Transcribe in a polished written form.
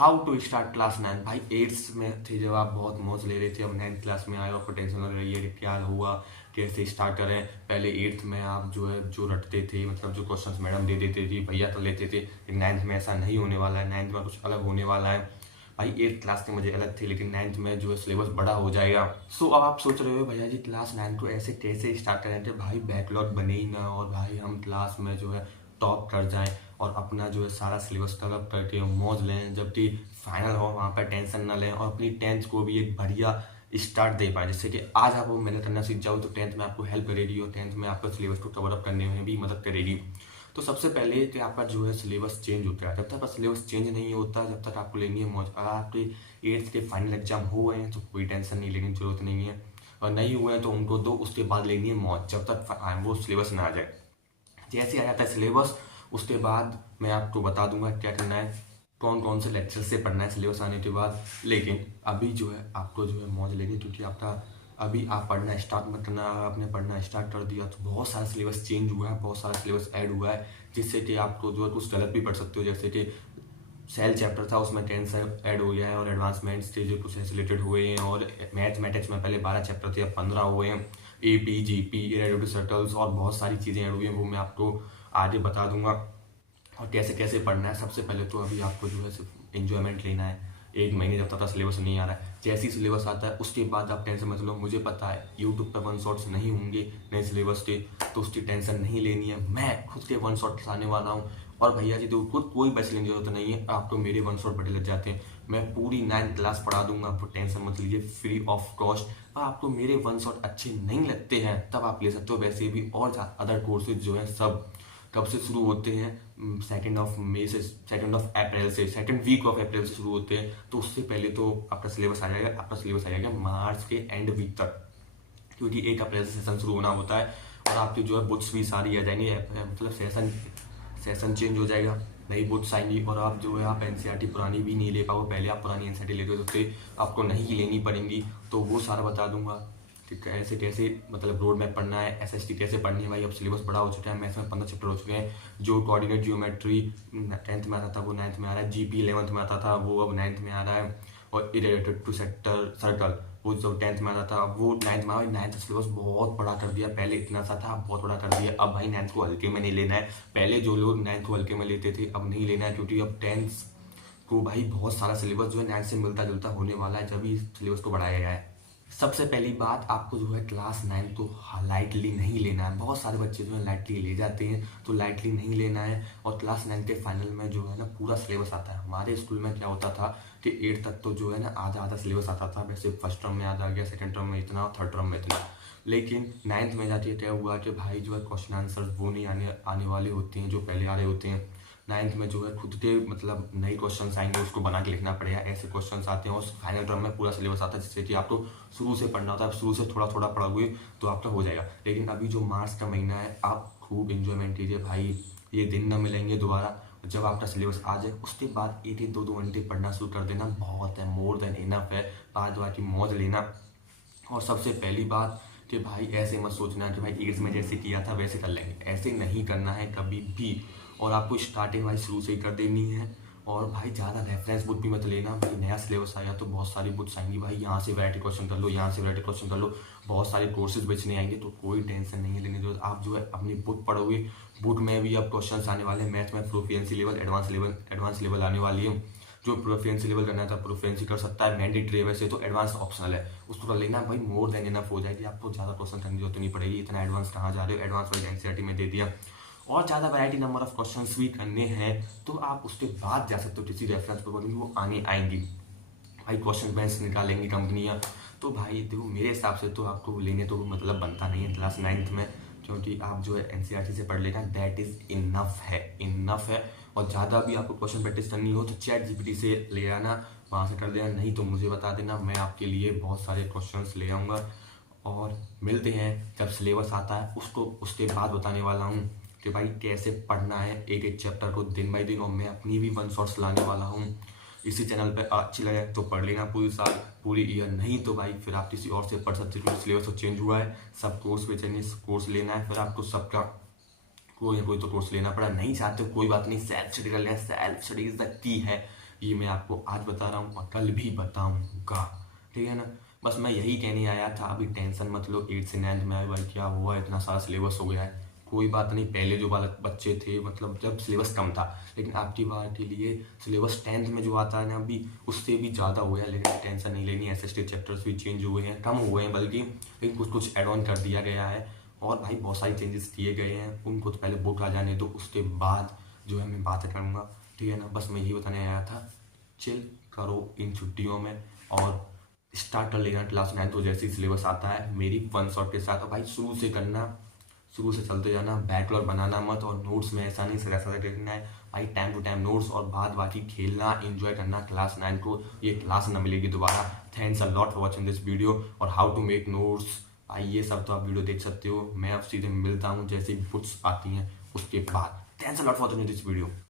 How to start class 9। भाई 8th में थे जब आप बहुत मौज ले रहे थे, अब 9th क्लास में आए और टेंशन लग रही है कि क्या हुआ, कैसे स्टार्ट करें। पहले 8th में आप जो है जो रटते थे, मतलब जो क्वेश्चंस मैडम दे देते थे भैया कर लेते थे, लेकिन 9th में ऐसा नहीं होने वाला है। 9th में कुछ अलग होने वाला है। भाई 8th क्लास में मुझे अलग थे, लेकिन 9th में जो है सिलेबस बड़ा हो जाएगा। सो अब आप सोच रहे हो भैया जी क्लास 9 को ऐसे कैसे स्टार्ट करें थे। भाई बैकलॉग बने ही ना, और भाई हम क्लास में जो है टॉप कर जाएं और अपना जो है सारा सिलेबस कवर करके मौज लें, जबकि फाइनल हो वहाँ पर टेंशन ना लें, और अपनी 10th को भी एक बढ़िया स्टार्ट दे पाए, जिससे कि आज आप वो मेहनत करना सीख जाओ तो 10th में आपको हेल्प करेगी और 10th में आपका सिलेबस को कवर अप करने में भी मदद करेगी। तो सबसे पहले कि आपका जो है सिलेबस चेंज होता है। जब तक आपका सिलेबस चेंज नहीं होता जब तक आपको लेनी है मौज। अगर आपके 8th के फाइनल एग्जाम हुए हैं तो कोई टेंशन नहीं लेने की जरूरत नहीं है, और नहीं हुए हैं तो उनको दो, उसके बाद लेनी है मौज जब तक वो सिलेबस ना आ जाए। जैसे आ जाता है सिलेबस, उसके बाद मैं आपको बता दूंगा क्या करना है, कौन कौन से लेक्चर से पढ़ना है सिलेबस आने के बाद। लेकिन अभी जो है आपको जो है मौज लेनी, क्योंकि आपका अभी आप पढ़ना स्टार्ट मत करना। आपने पढ़ना स्टार्ट कर दिया तो बहुत सारा सिलेबस चेंज हुआ है, बहुत सारा सिलेबस ऐड हुआ है, जिससे कि आपको जो है कुछ गलत भी पढ़ सकते हो। जैसे कि सेल चैप्टर था उसमें 10 से ऐड हो गया है, और एडवांसमेंट्स थे जो कुछ रिलेटेड हुए हैं, और मैथमेटिक्स में पहले 12 चैप्टर थे अब 15 हुए हैं। AP GP इरेड्यूटिव सर्कल्स और बहुत सारी चीज़ें ऐड हुई हैं, वो मैं आपको आगे बता दूंगा और कैसे कैसे पढ़ना है। सबसे पहले तो अभी आपको जो है सिर्फ इंजॉयमेंट लेना है। एक महीने जब तक सिलेबस नहीं आ रहा है, जैसे ही सिलेबस आता है उसके बाद आप टेंशन मत लो। मुझे पता है यूट्यूब पर वन शॉट्स नहीं होंगे नए सिलेबस के, तो उसकी टेंशन नहीं लेनी है। मैं खुद के वन शॉट्स आने वाला हूँ, और भैया जी तो खुद कोई पैसे लेने की जरूरत नहीं है, आपको मेरे वन शॉट बड़े लग जाते हैं। मैं पूरी 9th क्लास पढ़ा दूंगा, आपको टेंशन मत लीजिए, फ्री ऑफ कॉस्ट। और आपको मेरे वन शॉट अच्छे नहीं लगते हैं तब आप ले सकते हो, वैसे भी और अदर कोर्सेज जो है सब कब से शुरू होते हैं, 2 मई से, 2 अप्रैल से, 2nd वीक ऑफ अप्रैल से शुरू होते हैं। तो उससे पहले तो आपका सिलेबस आ जाएगा, आपका सिलेबस आ जाएगा मार्च के एंड वीक तक, क्योंकि 1 अप्रैल से सेशन शुरू होना होता है। और आपकी जो है बुक्स भी सारी आ जाएंगी, मतलब सेशन चेंज हो जाएगा, नई बुक्स आएंगी, और आप जो है आप NCERT पुरानी भी नहीं ले पाओगे। पहले आप पुरानी NCERT लेते थे तो आपको नहीं लेनी पड़ेंगी, तो वो सारा बता दूंगा कि कैसे कैसे मतलब रोड मैप पढ़ना है, SST कैसे पढ़नी है। भाई अब सिलेबस बड़ा हो चुका है, मैथ्स में 15 चैप्टर हो चुके हैं। जो कोऑर्डिनेट जियोमेट्री 10th में आता था वो 9th में आ रहा है, GP 11th में आता था वो अब 9th में आ रहा है, और इरेलेटेड टू सेक्टर सर्कल वो जो 10th में आता था वो 9th में आ रहा है। 9th सिलेबस बहुत बड़ा कर दिया, पहले इतना सा था बहुत बड़ा कर दिया। अब भाई 9th को हल्के में नहीं लेना है। पहले जो लोग 9th को हल्के में लेते थे अब नहीं लेना है, क्योंकि अब 10th को भाई बहुत सारा सिलेबस जो है 9th से मिलता जुलता होने वाला है, जब इस सिलेबस को बढ़ाया गया है। सबसे पहली बात, आपको जो है क्लास 9 को लाइटली नहीं लेना है। बहुत सारे बच्चे जो है लाइटली ले जाते हैं, तो लाइटली नहीं लेना है। और क्लास 9 के फाइनल में जो है ना पूरा सिलेबस आता है। हमारे स्कूल में क्या होता था कि 8 तक तो जो है ना आधा आधा सिलेबस आता था, वैसे फर्स्ट टर्म में आधा आ गया, सेकंड टर्म में इतना और थर्ड टर्म में इतना। लेकिन 9th में जाके क्या हुआ कि भाई जो है क्वेश्चन आंसर वो नहीं आने वाले होते हैं जो पहले आ रहे होते हैं। 9th में जो है खुद के मतलब नए क्वेश्चंस आएंगे, उसको बना के लिखना पड़ेगा, ऐसे क्वेश्चंस आते हैं। और फाइनल टर्म में पूरा सिलेबस आता है, जिससे कि आपको शुरू से पढ़ना होता है। शुरू से थोड़ा थोड़ा पढ़ोगे तो आपका हो जाएगा। लेकिन अभी जो मार्च का महीना है आप खूब इंजॉयमेंट कीजिए भाई, ये दिन ना मिलेंगे दोबारा। जब आपका सिलेबस आ जाए उसके बाद 1-2 घंटे पढ़ना शुरू कर देना, बहुत है, मोर देन इनफ है। बाद की मौज लेना। और सबसे पहली बात कि भाई ऐसे मत सोचना कि भाई 8th में जैसे किया था वैसे कर लेंगे, ऐसे नहीं करना है कभी भी। और आपको स्टार्टिंग भाई शुरू से ही कर देनी है। और भाई ज़्यादा रेफरेंस बुक भी मत लेना, भाई नया सिलेबस आया तो बहुत सारी बुक्स आएंगी, भाई यहाँ से वैरायटी क्वेश्चन कर लो, यहाँ से वैरायटी क्वेश्चन कर लो, बहुत सारे कोर्सेज बेचने आएंगे, तो कोई टेंशन नहीं है लेने की जरूरत। आप जो है अपनी बुक पढ़ोगे, बुक में भी अब क्वेश्चन आने वाले हैं। मैथ में प्रोफिशिएंसी लेवल, एडवांस लेवल आने वाली है। जो प्रोफिशिएंसी लेवल करना था प्रोफिशिएंसी कर सकता है, मैंडेटरी वैसे तो एडवांस ऑप्शनल है, उसको कर लेना भाई, मोर देन इनफ हो जाएगी। आपको ज़्यादा क्वेश्चन करने की जरूरत नहीं पड़ेगी, इतना एडवांस कहाँ जा रहे हो, एडवांस वाइज NCERT में दे दिया। और ज़्यादा वैरायटी नंबर ऑफ क्वेश्चंस भी करने हैं तो आप उसके बाद जा सकते हो किसी रेफरेंस पर, वो आने आएंगी भाई। क्वेश्चन बैंक निकालेंगी कंपनियाँ, तो भाई देखो मेरे हिसाब से तो आपको लेने तो मतलब बनता नहीं है क्लास 9th में, क्योंकि आप जो है NCERT से पढ़ लेना, दैट इज इनफ है, इनफ है। और ज़्यादा भी आपको क्वेश्चन प्रैक्टिस करनी हो तो ChatGPT से ले आना, वहाँ से कर देना, नहीं तो मुझे बता देना, मैं आपके लिए बहुत सारे क्वेश्चंस ले आऊँगा। और मिलते हैं जब सिलेबस आता है, उसको उसके बाद बताने वाला हूँ कि भाई कैसे पढ़ना है एक एक चैप्टर को दिन बाई दिन। और मैं अपनी भी वन शॉट्स लाने वाला हूँ इसी चैनल पे, अच्छी लगे तो पढ़ लेना पूरी साल पूरी ईयर, नहीं तो भाई फिर आप किसी और से पढ़ सकते हो, क्योंकि सिलेबस तो चेंज हुआ है। सब कोर्स पे चाहिए, कोर्स लेना है, फिर आपको सबका कोई ना कोई तो कोर्स लेना पड़ा, नहीं चाहते हो कोई बात नहीं, सेल्फ स्टडी कर लेना, self study is the key है। ये मैं आपको आज बता रहा हूँ और कल भी बताऊँगा, ठीक है ना। बस मैं यही कहने आया था, अभी टेंशन मत लो। 8th से 9th में आए भाई क्या हुआ, इतना सारा सिलेबस हो गया है, कोई बात नहीं। पहले जो वाला बच्चे थे मतलब जब सिलेबस कम था, लेकिन आपकी बार के लिए सिलेबस 10th में जो आता है ना अभी उससे भी ज़्यादा हुआ है। लेकिन टेंशन नहीं लेनी, SST चैप्टर्स भी चेंज हुए हैं, कम हुए हैं बल्कि, लेकिन कुछ कुछ एड ऑन कर दिया गया है। और भाई बहुत सारी चेंजेस किए गए हैं, उनको तो पहले बुक आ जाने दो, उसके बाद जो है मैं बातें करूँगा, ठीक है ना। बस मैं यही बताने आया था, चिल करो इन छुट्टियों में और स्टार्ट कर लेना क्लास 9 तो जैसे ही सिलेबस आता है मेरी 1 शॉट के साथ। और भाई शुरू से करना, शुरू से चलते जाना, बैकलॉग बनाना मत। और नोट्स में ऐसा नहीं सदा देखना है भाई, टाइम टू टाइम नोट्स, और बाद बाकी खेलना एंजॉय करना क्लास 9 को। ये क्लास ना मिलेगी दोबारा। Thanks a lot for watching this video. और हाउ टू मेक नोट्स, भाई ये सब तो आप वीडियो देख सकते हो। मैं अब सीधे मिलता हूँ जैसे बुक्स आती हैं उसके बाद। Thanks a lot for watching this video.